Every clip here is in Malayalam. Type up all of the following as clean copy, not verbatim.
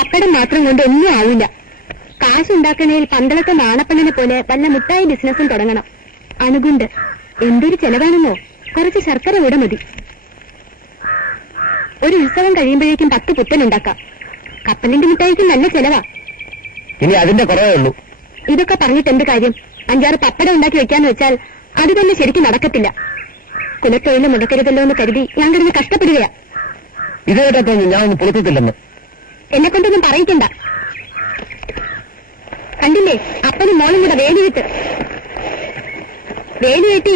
പപ്പടം മാത്രം കൊണ്ട് ഒന്നും ആവില്ല. കാശുണ്ടാക്കണേൽ പന്തളത്തെ നാണപ്പണ്ണിനെ പോലെ വല്ല മുട്ടായി ബിസിനസ്സും തുടങ്ങണം. അനുകുണ്ട് എന്തൊരു ചെലവാണെന്നോ. കുറച്ച് ശർക്കര കൂടെ മതി. ഒരു ഉത്സവം കഴിയുമ്പോഴേക്കും 10 പുത്തനുണ്ടാക്കാം. കപ്പലിന്റെ മിഠായിക്ക് നല്ല ചെലവാ. ഇനി അതിന്റെ കുറവേ ഉള്ളൂ. ഇതൊക്കെ പറഞ്ഞിട്ട് എന്ത് കാര്യം? 5-6 പപ്പടം ഉണ്ടാക്കി വെക്കാന്ന് വെച്ചാൽ അത് തന്നെ ശരിക്കും നടക്കത്തില്ല. കുലത്തൊഴിൽ മുടക്കരുതല്ലോ എന്ന് കരുതി ഞാൻ കിടന്ന് കഷ്ടപ്പെടുകയാ. ഇത് കേട്ടൊന്നും ഞാൻ ഒന്ന് പൊളിക്കത്തില്ലെന്ന്. എന്നെ കൊണ്ടൊന്നും പറയിക്കണ്ട. കണ്ടില്ലേ, അപ്പനും മോളും കൂടെ വേലിയിട്ട്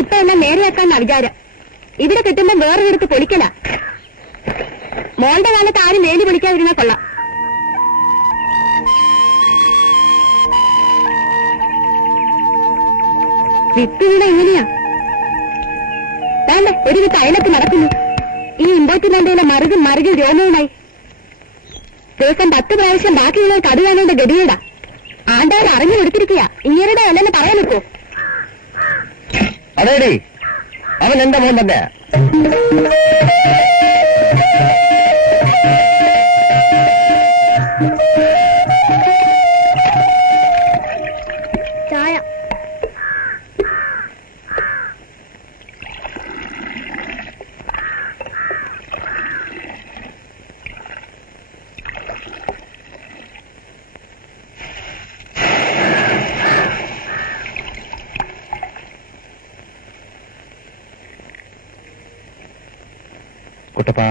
ഇപ്പൊ എല്ലാം നേരെയാക്കാന്ന വിചാരം. ഇവിടെ കിട്ടുമ്പോ വേറൊരിടത്ത് പൊളിക്കല. മോളുടെ കാലത്ത് ആരും വേലി പൊളിക്കാതിരുന്നാ കൊള്ളാം. വിത്ത് കൂടെ എങ്ങനെയാ? വേണ്ട, ഒരു വിത്ത് അയലത്ത് നടക്കുന്നു. ഈ ഇമ്പോർട്ടിന്റെ മറുകും രോമവുമായി ദിവസം 10 പ്രാവശ്യം ബാക്കിയുള്ളവർക്ക് അത് വേണേണ്ട ഗതികേടാ. ആണ്ടാർ അറിഞ്ഞു കൊടുത്തിരിക്കുക. ഇങ്ങേരുടെ അല്ലെന്ന് പറയാൻ നിൽക്കോ? അതേടി, അവൻ എന്റെ മോൻ തന്നെ. ചായ. കുട്ടപ്പാ,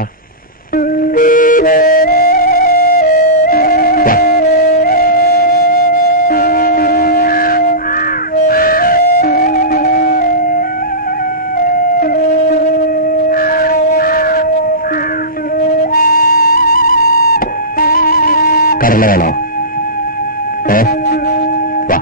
കടല വേണോ? വാ.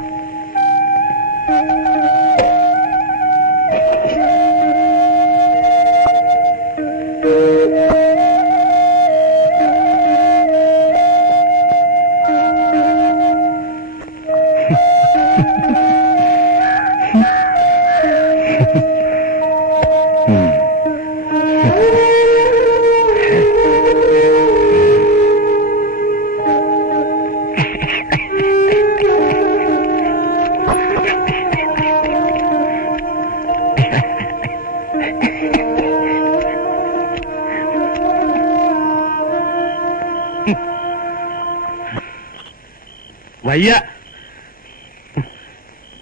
വയ്യ,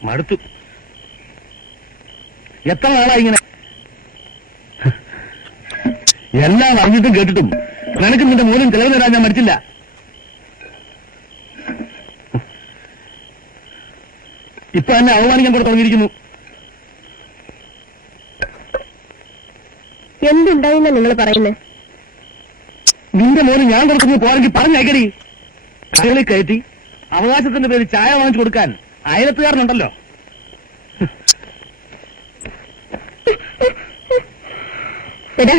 മടുത്തു. എത്ര നാളാ ഇങ്ങനെ? എല്ലാം അറിഞ്ഞിട്ടും കേട്ടിട്ടും നിനക്ക് നിന്റെ മോനും ചെലവ് തരാൻ ഞാൻ മടിച്ചില്ല. ഇപ്പൊ എന്നെ അവമാനിക്കാൻ കൂടെ തുടങ്ങിയിരിക്കുന്നു. എന്തുണ്ടായിന്ന നിങ്ങൾ പറയുന്നത്? നിന്റെ മോന് ഞാൻ കൊടുക്കുന്നത് പോരെങ്കിൽ പറഞ്ഞയക്കടി. കടകളിൽ കയറ്റി അവകാശത്തിന്റെ പേര് ചായ വാങ്ങിച്ചു കൊടുക്കാൻ അയലത്തുകാരനുണ്ടല്ലോ. എടാ,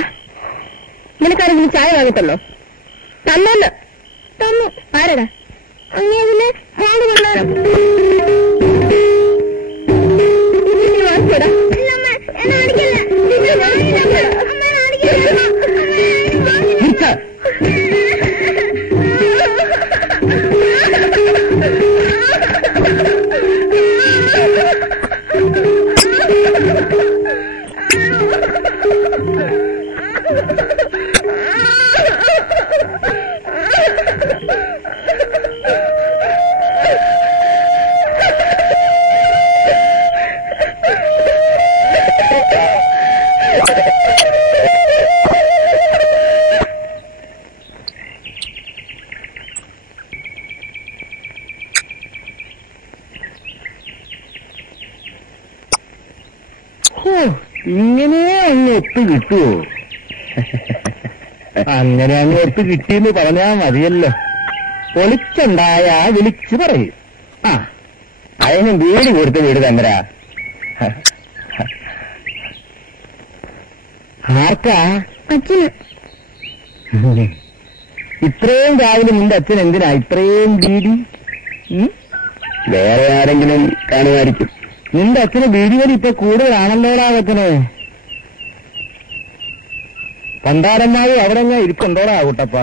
നിനക്കാരെങ്കിലും ചായ വാങ്ങിത്തല്ലോ? തന്നല്ലോ. തന്നു. ആരടാ? അങ്ങനെ വാങ്ങിച്ചോടാ. ഇങ്ങനെ അങ്ങ് ഒത്തു കിട്ടുവോ? അങ്ങനെ അങ്ങ് ഒത്തു കിട്ടിയെന്ന് പറഞ്ഞാ മതിയല്ലോ. പൊളിച്ചുണ്ടായ വിളിച്ചു പറയും. ആ, അതിന് വീട് കൊടുത്ത് വീട് തന്നരാ. ആർക്കാ? അച്ഛന്. ഇത്രയും രാവിലെ നിന്റെ അച്ഛൻ എന്തിനാ ഇത്രയും ബീഡി? വേറെ ആരെങ്കിലും കാണുമായിരിക്കും. നിന്റെ അച്ഛന് ബീഡി വരി ഇപ്പൊ കൂടുതലാണല്ലോടാ അച്ഛന്. പണ്ടാരന്മാര് അവിടെ ഇരിക്കുണ്ടോടാ കുട്ടപ്പാ?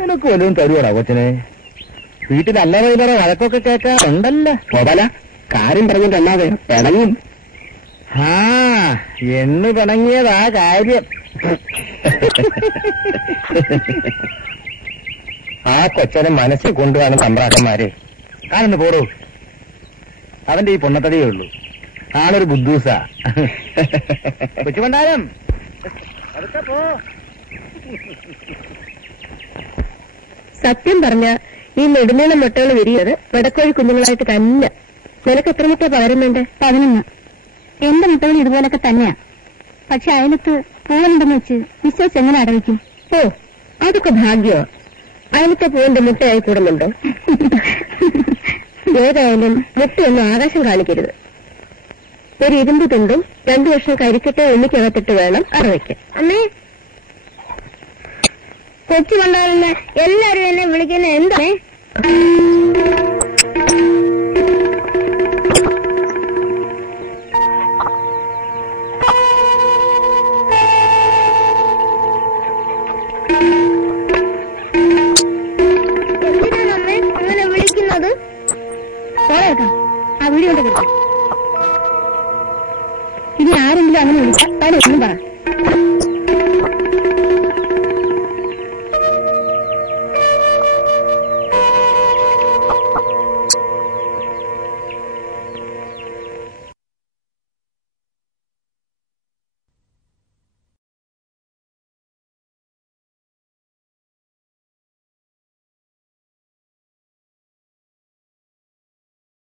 നിനക്ക് വല്ലതും തരുവാടാ കൊച്ചനെ? വീട്ടിൽ അല്ലറ ഇല്ലറ വഴക്കൊക്കെ കേൾക്കാറുണ്ടല്ലോ. ഗോപാല, കാര്യം പറഞ്ഞിട്ടല്ലാതെ പിണങ്ങും. ആ എണ്ണു പിണങ്ങിയതാ കാര്യം. ആ കൊച്ചനെ മനസ്സിൽ കൊണ്ടുപോകാനും സമ്പ്രാട്ടന്മാരെ ആണെന്ന് പോടൂ. അവന്റെ ഈ പൊണ്ണത്തടിയേ ഉള്ളൂ. ആളൊരു ബുദ്ധൂസ. കൊച്ചുകൊണ്ടാരം പോ. സത്യം പറഞ്ഞ ഈ നെടുനീളം മുട്ടകൾ വിരിയത് വെടക്കോഴി കുഞ്ഞുങ്ങളായിട്ട് തന്നെ. നിനക്ക് എത്ര മുട്ട പകരുന്നുണ്ട്? 11. എന്റെ മുട്ടകൾ ഇതുപോലൊക്കെ തന്നെയാ. പക്ഷെ അയലത്ത് പൂവുണ്ടെന്ന് വെച്ച് വിശ്വസിച്ച് എങ്ങനെ അടവിക്കും? ഓ, അതൊക്കെ ഭാഗ്യമോ. അയലത്തെ പൂവിന്റെ മുട്ടയായി കൂടുന്നുണ്ടോ? ഏതായാലും മുട്ടയൊന്നും ആകാശം കാണിക്കരുത്. ഒരു ഇരുമ്പ് തുണ്ടും 2 വർഷം കരിക്കട്ടെ എണ്ണിക്കകത്തിട്ട് വേണം അറവയ്ക്കാൻ. അമ്മേ, കൊച്ചു കണ്ടാലെന്ന് എല്ലാരും എന്നെ വിളിക്കുന്ന എന്താ? എന്തിനാണമ്മേ അങ്ങനെ വിളിക്കുന്നത്? ആ വീഡിയോ കിട്ടും. ഇനി ആരെങ്കിലും അങ്ങനെ വിളിച്ചാൽ താൻ ഒന്നും പറ.